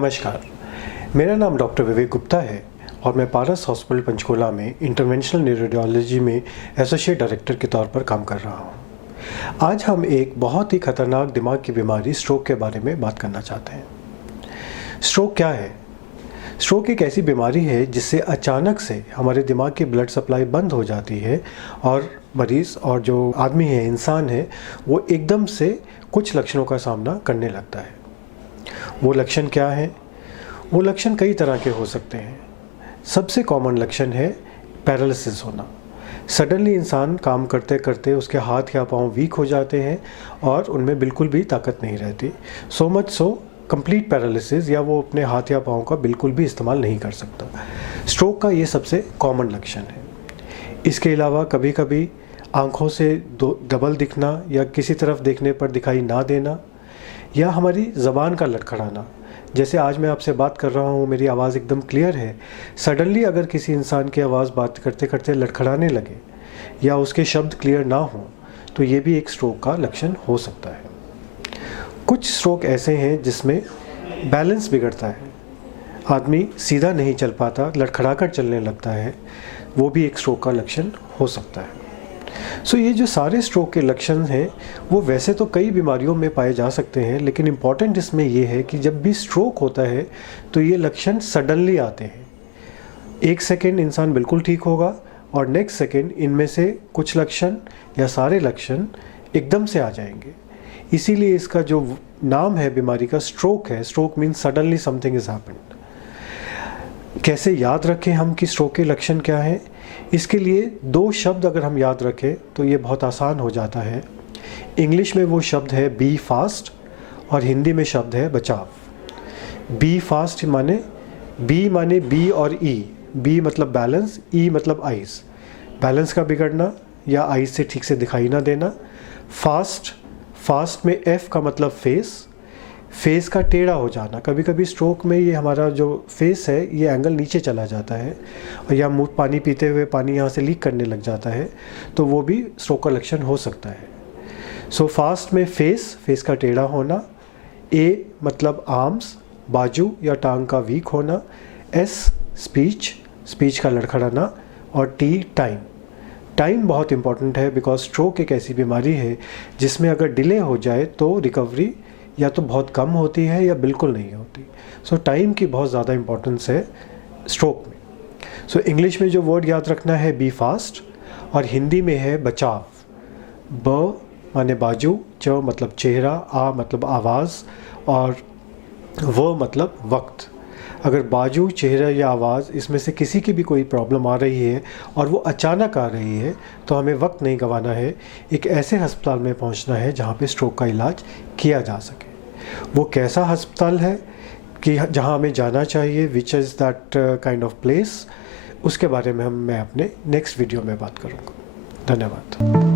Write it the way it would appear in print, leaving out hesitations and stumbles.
नमस्कार, मेरा नाम डॉक्टर विवेक गुप्ता है और मैं पारस हॉस्पिटल पंचकुला में इंटरवेंशनल न्यूरोलॉजी में एसोसिएट डायरेक्टर के तौर पर काम कर रहा हूँ। आज हम एक बहुत ही खतरनाक दिमाग की बीमारी स्ट्रोक के बारे में बात करना चाहते हैं। स्ट्रोक क्या है? स्ट्रोक एक ऐसी बीमारी है जिससे अचानक से हमारे दिमाग की ब्लड सप्लाई बंद हो जाती है और मरीज़ और जो आदमी है, इंसान है, वो एकदम से कुछ लक्षणों का सामना करने लगता है। वो लक्षण क्या हैं? वो लक्षण कई तरह के हो सकते हैं। सबसे कॉमन लक्षण है पैरालिसिस होना। सडनली इंसान काम करते करते उसके हाथ या पाँव वीक हो जाते हैं और उनमें बिल्कुल भी ताकत नहीं रहती। So much so complete paralysis, या वो अपने हाथ या पाँव का बिल्कुल भी इस्तेमाल नहीं कर सकता। स्ट्रोक का ये सबसे कॉमन लक्षण है। इसके अलावा कभी कभी आँखों से डबल दिखना या किसी तरफ देखने पर दिखाई ना देना, या हमारी ज़बान का लड़खड़ाना। जैसे आज मैं आपसे बात कर रहा हूँ, मेरी आवाज़ एकदम क्लियर है, सडनली अगर किसी इंसान की आवाज़ बात करते करते लड़खड़ाने लगे या उसके शब्द क्लियर ना हो तो ये भी एक स्ट्रोक का लक्षण हो सकता है। कुछ स्ट्रोक ऐसे हैं जिसमें बैलेंस बिगड़ता है, आदमी सीधा नहीं चल पाता, लड़खड़ा कर चलने लगता है, वो भी एक स्ट्रोक का लक्षण हो सकता है। ये जो सारे स्ट्रोक के लक्षण हैं वो वैसे तो कई बीमारियों में पाए जा सकते हैं, लेकिन इम्पॉर्टेंट इसमें ये है कि जब भी स्ट्रोक होता है तो ये लक्षण सडनली आते हैं। एक सेकेंड इंसान बिल्कुल ठीक होगा और नेक्स्ट सेकेंड इनमें से कुछ लक्षण या सारे लक्षण एकदम से आ जाएंगे। इसीलिए इसका जो नाम है बीमारी का स्ट्रोक है। Stroke means suddenly something is happened. कैसे याद रखें हम कि स्ट्रोक के लक्षण क्या हैं? इसके लिए दो शब्द अगर हम याद रखें तो ये बहुत आसान हो जाता है। इंग्लिश में वो शब्द है बी फास्ट और हिंदी में शब्द है बचाव। बी फास्ट माने बी और ई। बी मतलब बैलेंस, ई मतलब आइज़, बैलेंस का बिगड़ना या आइज़ से ठीक से दिखाई ना देना। फास्ट में एफ का मतलब फेस का टेढ़ा हो जाना। कभी कभी स्ट्रोक में ये हमारा जो फेस है ये एंगल नीचे चला जाता है और या मुँह पानी पीते हुए पानी यहाँ से लीक करने लग जाता है, तो वो भी स्ट्रोक का लक्षण हो सकता है। फास्ट में फेस का टेढ़ा होना। ए मतलब आर्म्स, बाजू या टांग का वीक होना। एस स्पीच का लड़खड़ाना। और टी टाइम बहुत इंपॉर्टेंट है, बिकॉज स्ट्रोक एक ऐसी बीमारी है जिसमें अगर डिले हो जाए तो रिकवरी या तो बहुत कम होती है या बिल्कुल नहीं होती। टाइम की बहुत ज़्यादा इंपॉर्टेंस है स्ट्रोक में। इंग्लिश में जो वर्ड याद रखना है बी फास्ट और हिंदी में है बचाव। ब माने बाजू, च मतलब चेहरा, आ मतलब आवाज़ और व मतलब वक्त। अगर बाजू, चेहरा या आवाज़ इसमें से किसी की भी कोई प्रॉब्लम आ रही है और वो अचानक आ रही है तो हमें वक्त नहीं गंवाना है, एक ऐसे अस्पताल में पहुंचना है जहां पे स्ट्रोक का इलाज किया जा सके। वो कैसा अस्पताल है कि जहां हमें जाना चाहिए, which is that kind of place, उसके बारे में मैं अपने नेक्स्ट वीडियो में बात करूँगा। धन्यवाद।